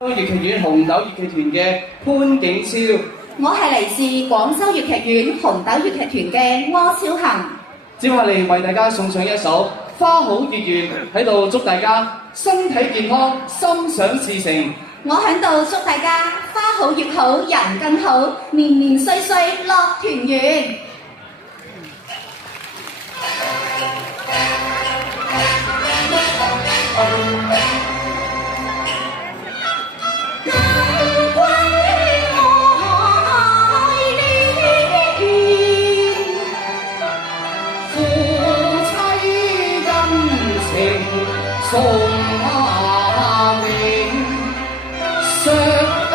粵劇院紅豆粵劇團嘅潘景超，我係嚟自廣州粵劇院紅豆粵劇團嘅柯超衡。接下嚟為大家送上一首《花好月圓》，喺度祝大家身體健康，心想事成。我喺度祝大家花好月好人更好，年年歲歲樂團圓。送下永相連，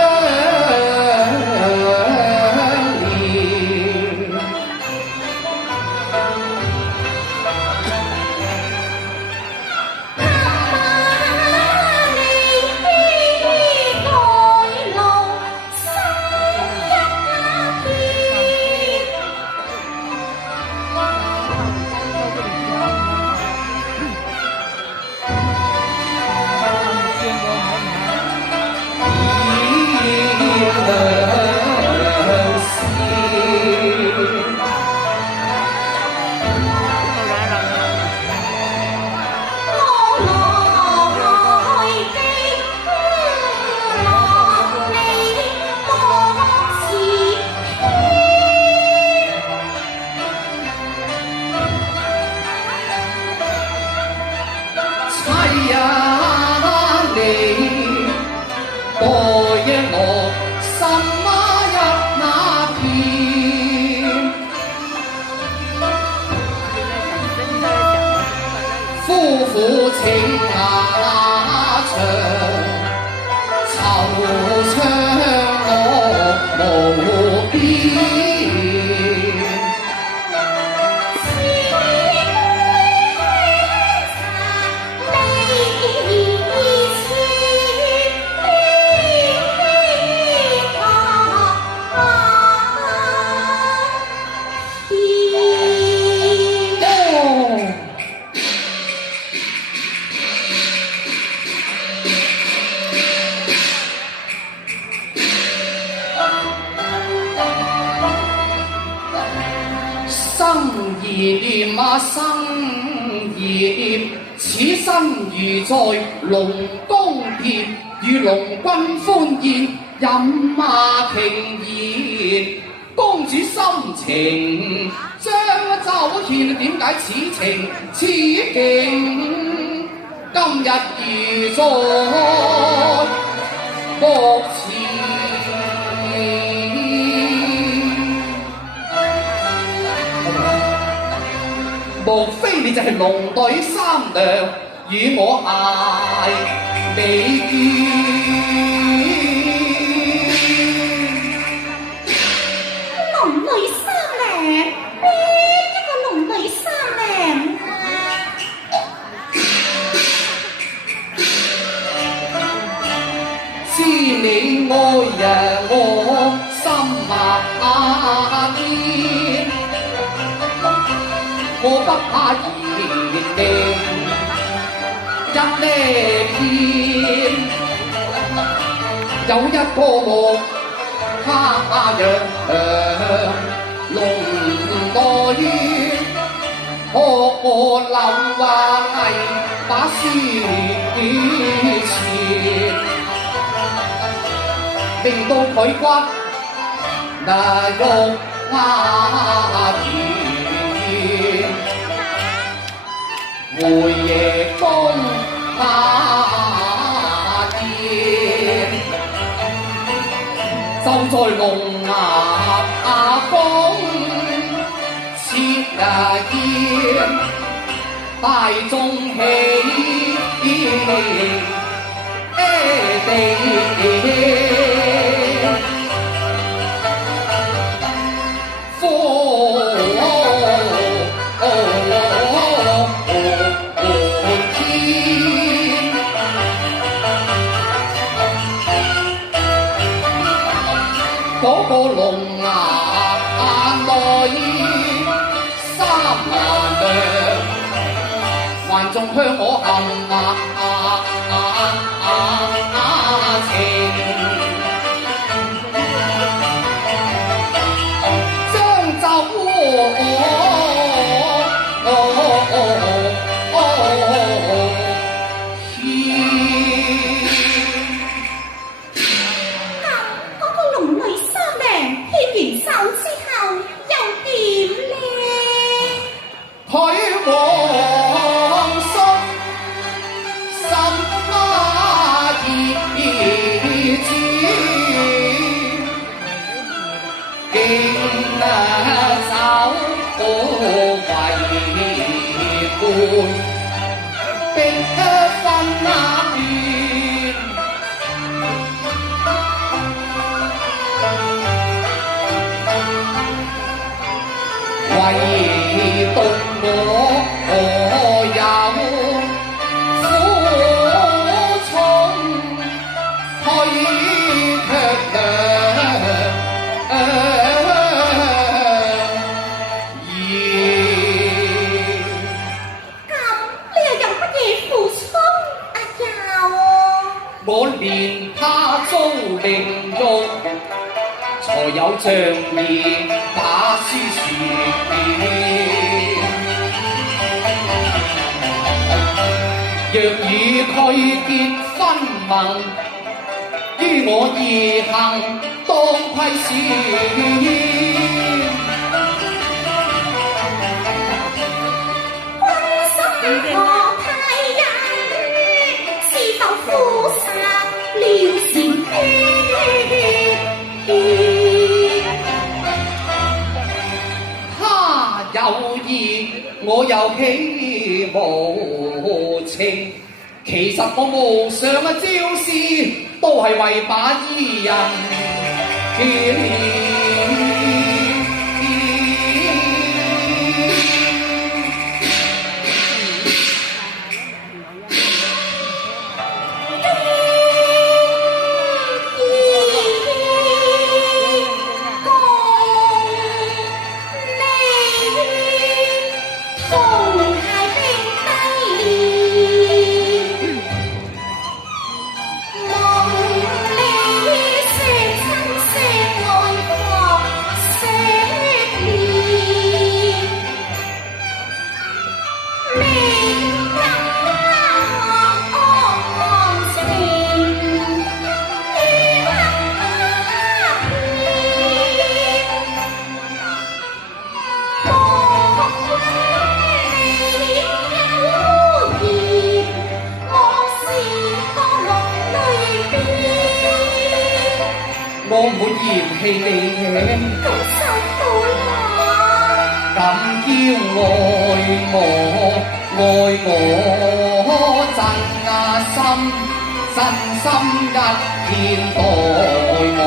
夫婦情下長，惆悵樂無邊。生兒念啊生兒念，此生如在龍宮殿，與龍君歡宴，飲馬瓊宴。公主心情將酒獻，點解此情此景？今日如在目前。莫非你就係龍隊三娘，與我係美眷？龍女三娘？邊一個龍女三娘知你愛人我心啊堅，我不怕言明一呢片，有一個我他陽龍女，可留藝把書前，令到佢骨那肉回夜風下見，就在龍牙峰設宴，大眾喜地。嗰個龍牙內三萬娘，還仲向我含情。獨我有苦衷，推卻我憐他遭凌辱，才有仗義打輸説若與佢結婚盟，於我義行當虧損。他有意，我又豈無情？其實我無上嘅招式，都係為把伊人眷戀。我唔會嫌棄你嘅，咁辛苦啊！咁嬌愛我真啊心，真心一片待我。